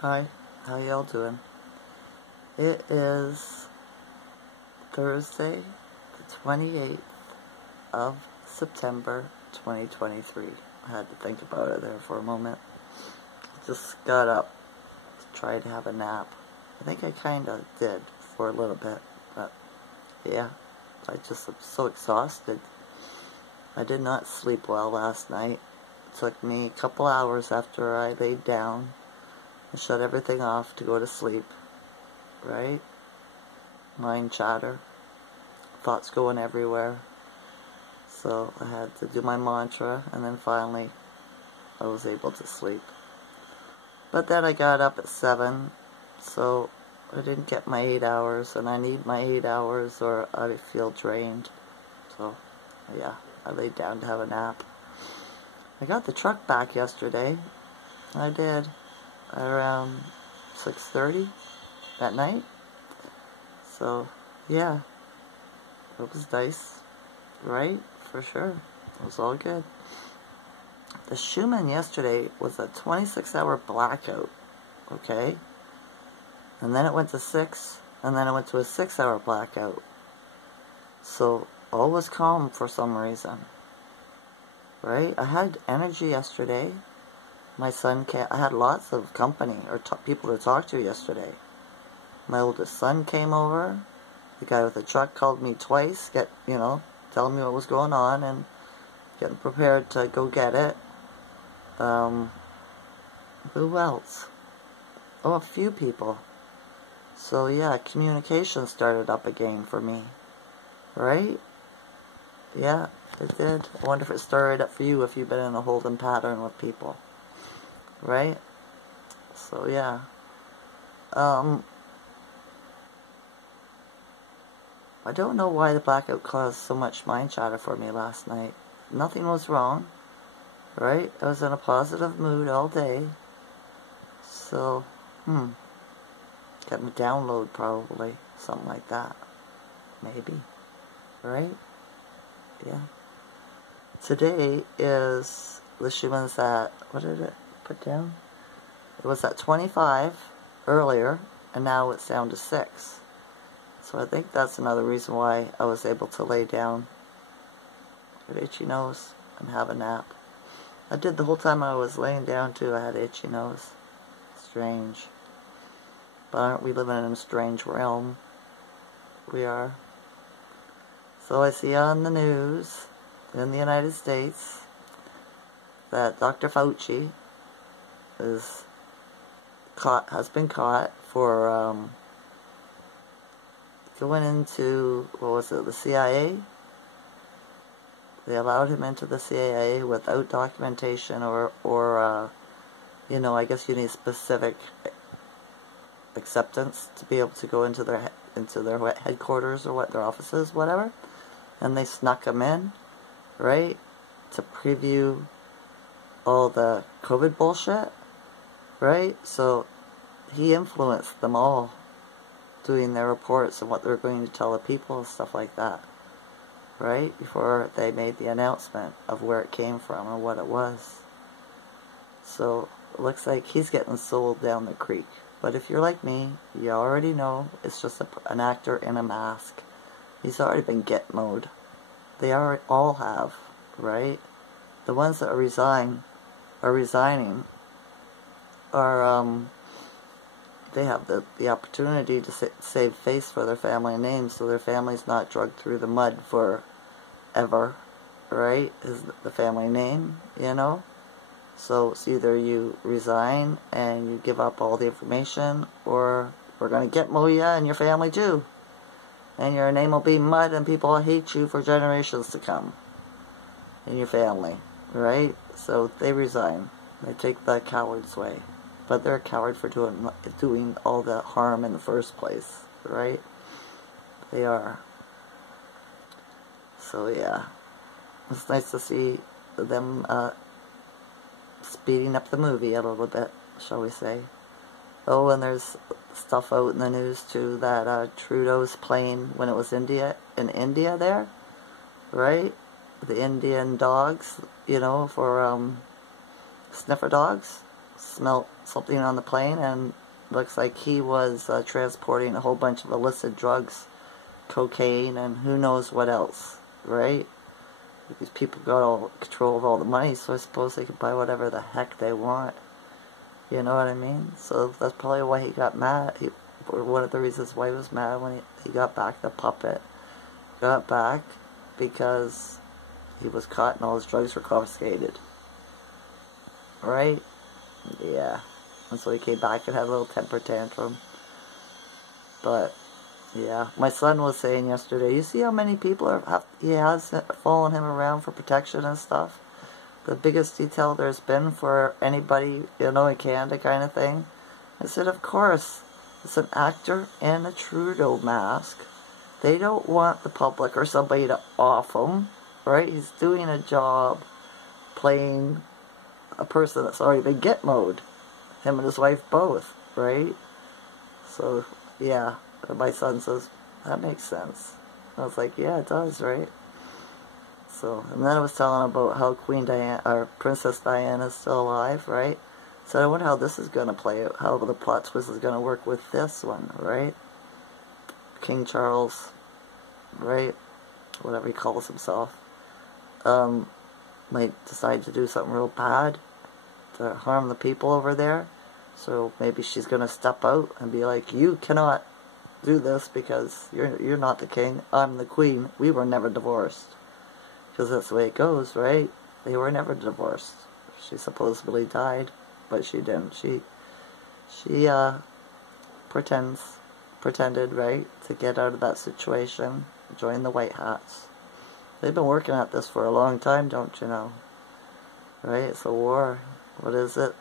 Hi, how y'all doing? It is Thursday, the 28th of September, 2023. I had to think about it there for a moment. Just got up, tried to have a nap. I think I kind of did for a little bit, but yeah, I just am so exhausted. I did not sleep well last night. It took me a couple hours after I laid down and shut everything off to go to sleep, right? Mind chatter, thoughts going everywhere. So I had to do my mantra, and then finally I was able to sleep. But then I got up at 7, so I didn't get my 8 hours, and I need my 8 hours or I feel drained. So yeah, I laid down to have a nap. I got the truck back yesterday. I did. Around 6:30 at night. So yeah, it was nice, right? For sure. It was all good. The Schumann yesterday was a 26-hour blackout, okay? And then it went to 6, and then it went to a 6-hour blackout. So all was calm for some reason, right? I had energy yesterday. My son I had lots of company, or people to talk to yesterday. My oldest son came over. The guy with the truck called me twice, telling me what was going on and getting prepared to go get it. Who else? Oh, a few people. So yeah, communication started up again for me. Right? Yeah, it did. I wonder if it started up for you if you've been in a holding pattern with people. Right? So yeah. I don't know why the blackout caused so much mind chatter for me last night. Nothing was wrong. Right? I was in a positive mood all day. So, got me download probably. Something like that. Maybe. Right? Yeah. Today is the Schumann's at, what did it put down? It was at 25 earlier, and now it's down to 6. So I think that's another reason why I was able to lay down, get itchy nose, and have a nap. I did the whole time I was laying down too. I had itchy nose. Strange. But aren't we living in a strange realm? We are. So I see on the news in the United States that Dr. Fauci has been caught for going into, what was it, the CIA? They allowed him into the CIA without documentation or I guess you need specific acceptance to be able to go into their headquarters or their offices, whatever. And they snuck him in, right, to preview all the COVID bullshit, right? So he influenced them all doing their reports and what they're going to tell the people and stuff like that, right? Before they made the announcement of where it came from or what it was. So it looks like he's getting sold down the creek. But if you're like me, you already know it's just an actor in a mask. He's already been Gitmo'd. They all have, right? The ones that are resigning are, they have the opportunity to save face for their family and names, so their family's not dragged through the mud forever, right? Is the family name, So it's either you resign and you give up all the information, or we're going to Gitmo you and your family too. And your name will be mud and people will hate you for generations to come. And your family, right? So they resign. They take the coward's way. But they're a coward for doing all the harm in the first place, right? They are. So yeah. It's nice to see them speeding up the movie a little bit, shall we say. Oh, and there's stuff out in the news too that Trudeau's plane, when it was in India there, right? The Indian dogs, for sniffer dogs, smelt something on the plane, and looks like he was transporting a whole bunch of illicit drugs, cocaine, and who knows what else, right? These people got all control of all the money, so I suppose they can buy whatever the heck they want. You know what I mean? So that's probably why he got mad. Or one of the reasons why he was mad when he got back, the puppet got back, because he was caught and all his drugs were confiscated. Right? Yeah. And so he came back and had a little temper tantrum. But, yeah. My son was saying yesterday, you see how many people he has following him around for protection and stuff? The biggest detail there's been for anybody, you know, in Canada kind of thing. I said, of course, it's an actor in a Trudeau mask. They don't want the public or somebody to off him, right? He's doing a job playing a person that's already been Gitmo'd. Him and his wife both, right? So, yeah, my son says, that makes sense. I was like, yeah, it does, right? So, and then I was telling him about how Queen Diana, or Princess Diana is still alive, right? So I wonder how this is going to play out, how the plot twist is going to work with this one, right? King Charles, right? Whatever he calls himself, might decide to do something real bad to harm the people over there. So maybe she's going to step out and be like, you cannot do this because you're not the king, I'm the queen, we were never divorced. Because that's the way it goes, right? They were never divorced. She supposedly died, but she didn't. She pretended, right, to get out of that situation, join the White Hats. They've been working at this for a long time, don't you know? Right? It's a war. What is it?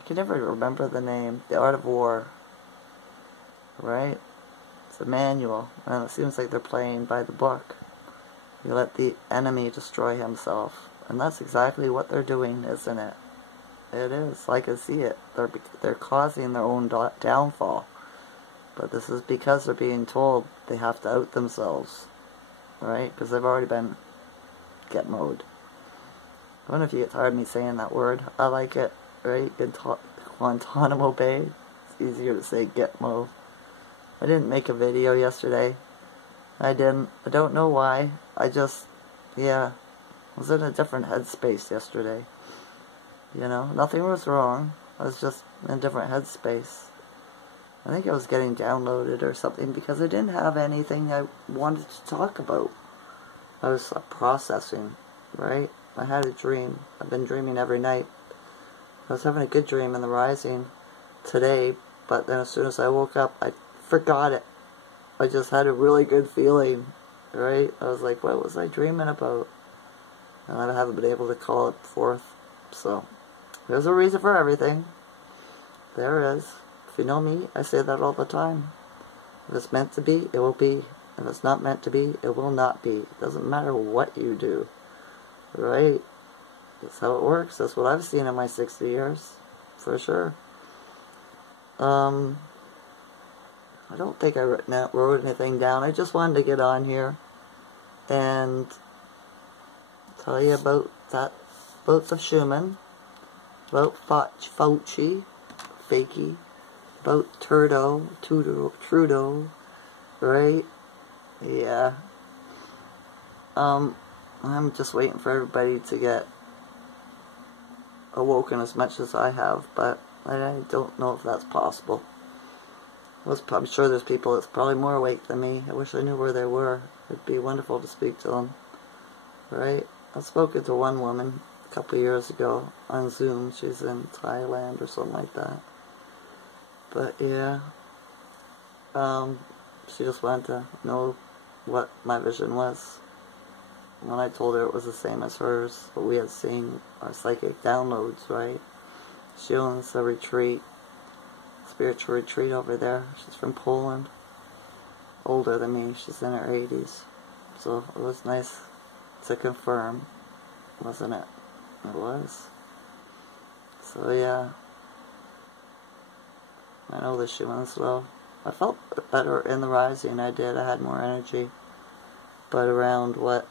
I can never remember the name. The Art of War. Right? It's a manual, and it seems like they're playing by the book. You let the enemy destroy himself. And that's exactly what they're doing, isn't it? It is. I can see it. They're causing their own downfall. But this is because they're being told they have to out themselves. Right? Because they've already been Gitmo'd. I wonder if you get tired of me saying that word. I like it. Right? Guantanamo Bay. It's easier to say Gitmo. I didn't make a video yesterday. I didn't. I don't know why. I just, yeah, I was in a different headspace yesterday. You know, nothing was wrong. I was just in a different headspace. I think I was getting downloaded or something because I didn't have anything I wanted to talk about. I was processing, right? I had a dream. I've been dreaming every night. I was having a good dream in the rising today, but then as soon as I woke up, I forgot it. I just had a really good feeling, right? I was like, what was I dreaming about? And I haven't been able to call it forth. So, there's a reason for everything. There is. If you know me, I say that all the time. If it's meant to be, it will be. If it's not meant to be, it will not be. It doesn't matter what you do. Right? That's how it works. That's what I've seen in my 60 years. For sure. I don't think I wrote anything down. I just wanted to get on here and tell you about that, about the Schumann, about Fauci, Fakey, about Trudeau, right? Yeah. I'm just waiting for everybody to get awoken as much as I have, but I don't know if that's possible. I'm sure there's people that's probably more awake than me. I wish I knew where they were. It'd be wonderful to speak to them. Right? I've spoken to one woman a couple of years ago on Zoom. She's in Thailand or something like that. But yeah. She just wanted to know what my vision was. When I told her it was the same as hers, but we had seen our psychic downloads, right? She owns a retreat. Spiritual retreat over there. She's from Poland. Older than me. She's in her 80s. So it was nice to confirm, wasn't it? It was. So yeah. I know the Schumann's low. I felt better in the rising. I did. I had more energy. But around what?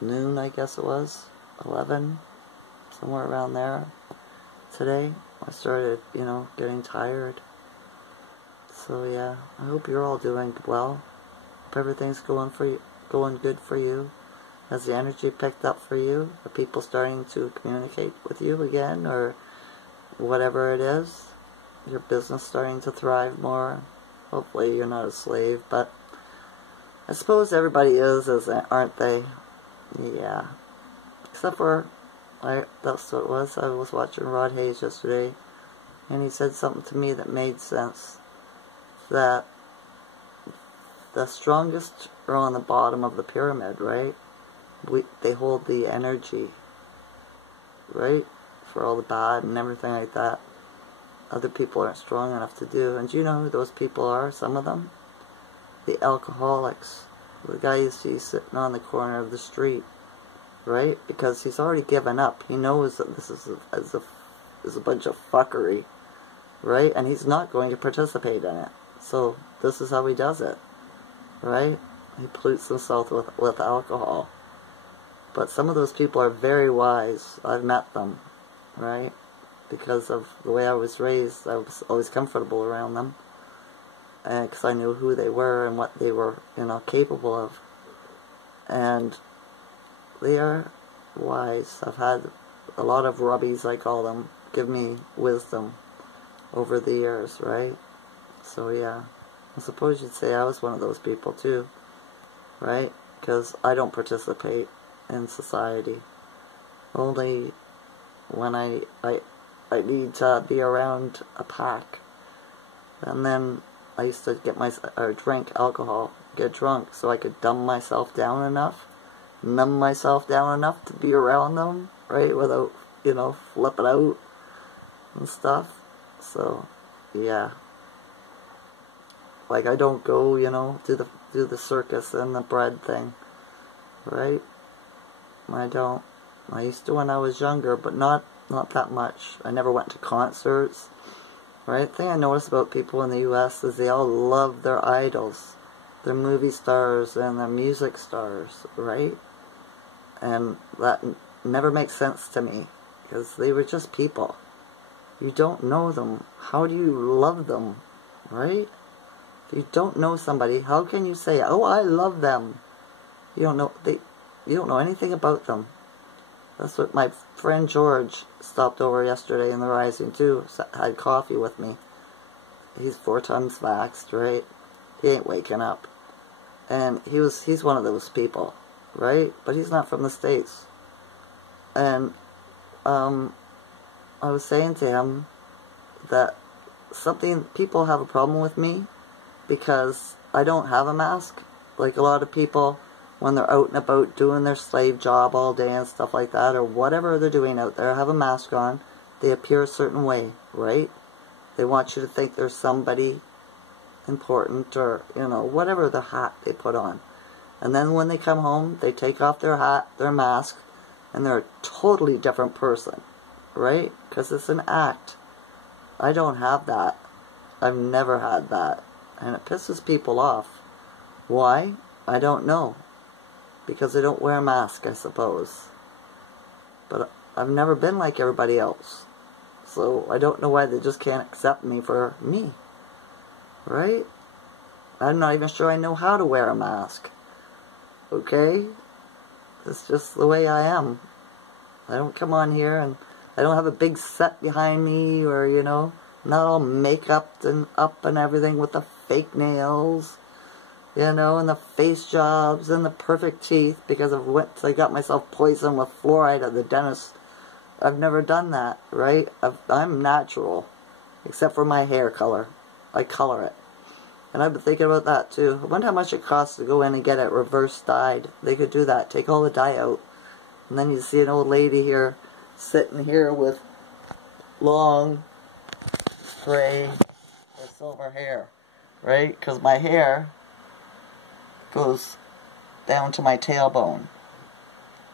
Noon, I guess it was? 11? Somewhere around there. today. I started, getting tired. So yeah, I hope you're all doing well. Hope everything's going good for you. Has the energy picked up for you? Are people starting to communicate with you again, or whatever it is? Your business starting to thrive more? Hopefully you're not a slave, but I suppose everybody is, aren't they? Yeah. Except for, that's what it was. I was watching Rod Hayes yesterday, and he said something to me that made sense. That the strongest are on the bottom of the pyramid, right? They hold the energy, right? For all the bad and everything like that. Other people aren't strong enough to do. And do you know who those people are? Some of them? The alcoholics. The guy you see sitting on the corner of the street, right? Because he's already given up. He knows that this is a bunch of fuckery, right? And he's not going to participate in it. So this is how he does it, right? He pollutes himself with alcohol. But some of those people are very wise. I've met them, right? Because of the way I was raised, I was always comfortable around them. And because I knew who they were and what they were, capable of. And they are wise. I've had a lot of rubbies, I call them, give me wisdom over the years, right? So yeah, I suppose you'd say I was one of those people too, right? Because I don't participate in society. Only when I need to be around a pack. And then I used to drink alcohol, get drunk, so I could numb myself down enough to be around them, right? Without, flipping out and stuff. So, yeah. Like, I don't go, do the circus and the bread thing, right? I don't. I used to when I was younger, but not that much. I never went to concerts, right? The thing I notice about people in the U.S. is they all love their idols, their movie stars and their music stars, right? And that never makes sense to me, because they were just people. You don't know them. How do you love them, right? If you don't know somebody, how can you say, "Oh, I love them"? You don't know anything about them. That's what my friend George stopped over yesterday in the Rising too. Had coffee with me. He's 4 times vaxxed, right? He ain't waking up, and he's one of those people, right? But he's not from the States. And I was saying to him that people have a problem with me because I don't have a mask. Like a lot of people, when they're out and about doing their slave job all day and stuff like that, or whatever they're doing out there, have a mask on, they appear a certain way, right? They want you to think they're somebody important, or, whatever the hat they put on. And then when they come home, they take off their hat, their mask, and they're a totally different person, right? Because it's an act. I don't have that. I've never had that. And it pisses people off. Why? I don't know. Because I don't wear a mask, I suppose. But I've never been like everybody else. So I don't know why they just can't accept me for me. Right? I'm not even sure I know how to wear a mask. Okay? It's just the way I am. I don't come on here and I don't have a big set behind me, or, not all make-upped and up and everything with the fake nails, and the face jobs and the perfect teeth, because I got myself poisoned with fluoride at the dentist. I've never done that, right? I'm natural, except for my hair color. I color it. And I've been thinking about that too. I wonder how much it costs to go in and get it reverse dyed. They could do that. Take all the dye out. And then you see an old lady here, sitting here with long, gray, or silver hair, right? Because my hair goes down to my tailbone,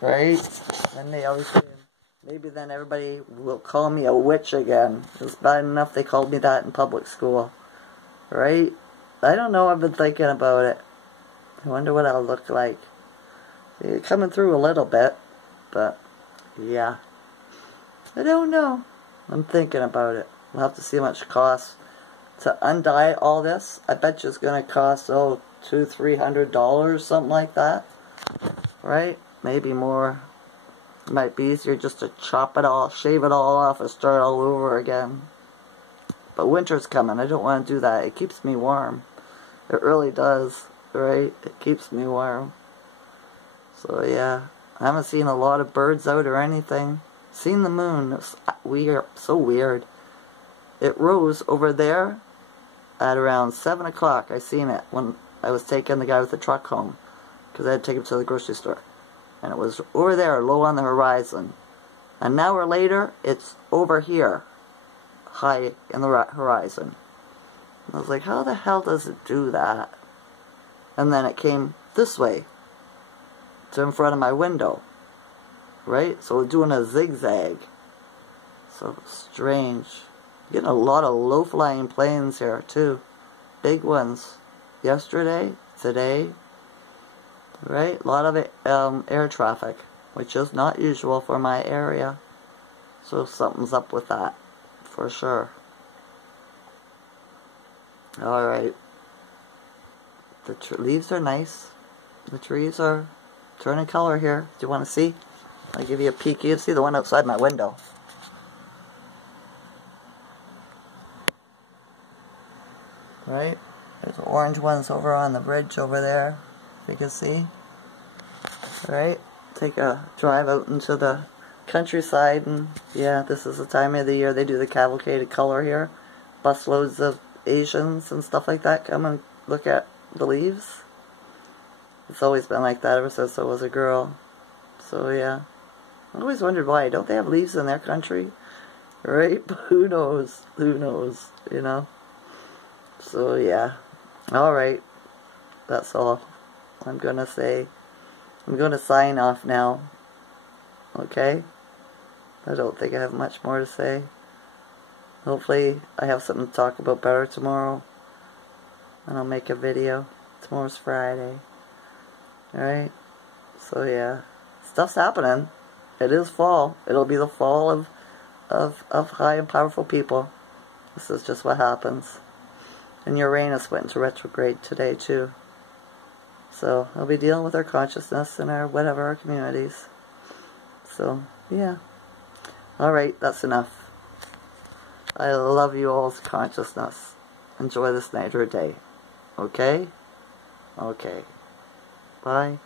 right? And they always say, maybe then everybody will call me a witch again. It's bad enough they called me that in public school, right? I don't know, I've been thinking about it. I wonder what I'll look like. It's coming through a little bit, but yeah. I don't know. I'm thinking about it. We'll have to see how much it costs to undye all this. I bet you it's going to cost, $200-300, something like that. Right? Maybe more. It might be easier just to chop it all, shave it all off, and start all over again. But winter's coming. I don't want to do that. It keeps me warm. It really does. Right? It keeps me warm. So yeah. I haven't seen a lot of birds out or anything. Seen the moon. It's weird. So weird. It rose over there at around 7 o'clock. I seen it when I was taking the guy with the truck home, because I had to take him to the grocery store. And it was over there, low on the horizon. An hour later, it's over here, high in the horizon. And I was like, how the hell does it do that? And then it came this way, to in front of my window. Right? So we're doing a zigzag. So strange. Getting a lot of low-flying planes here, too. Big ones. Yesterday, today. Right? A lot of air traffic, which is not usual for my area. So something's up with that, for sure. Alright. The leaves are nice. The trees are turning color here. Do you want to see? I'll give you a peek. You can see the one outside my window. Right? There's orange ones over on the bridge over there, if you can see. Right? Take a drive out into the countryside, and yeah, this is the time of the year they do the cavalcade color here. Busloads of Asians and stuff like that come and look at the leaves. It's always been like that ever since I was a girl. So yeah. I always wondered why. Don't they have leaves in their country? Right? But who knows? Who knows? You know? So yeah. Alright. That's all I'm gonna say. I'm gonna sign off now. Okay? I don't think I have much more to say. Hopefully I have something to talk about better tomorrow. And I'll make a video. Tomorrow's Friday. Alright? So yeah. Stuff's happening. It is fall. It'll be the fall of high and powerful people. This is just what happens. And Uranus went into retrograde today too. So I'll be dealing with our consciousness and our whatever, our communities. So yeah. Alright, that's enough. I love you all's consciousness. Enjoy this night or day. Okay? Okay. Bye.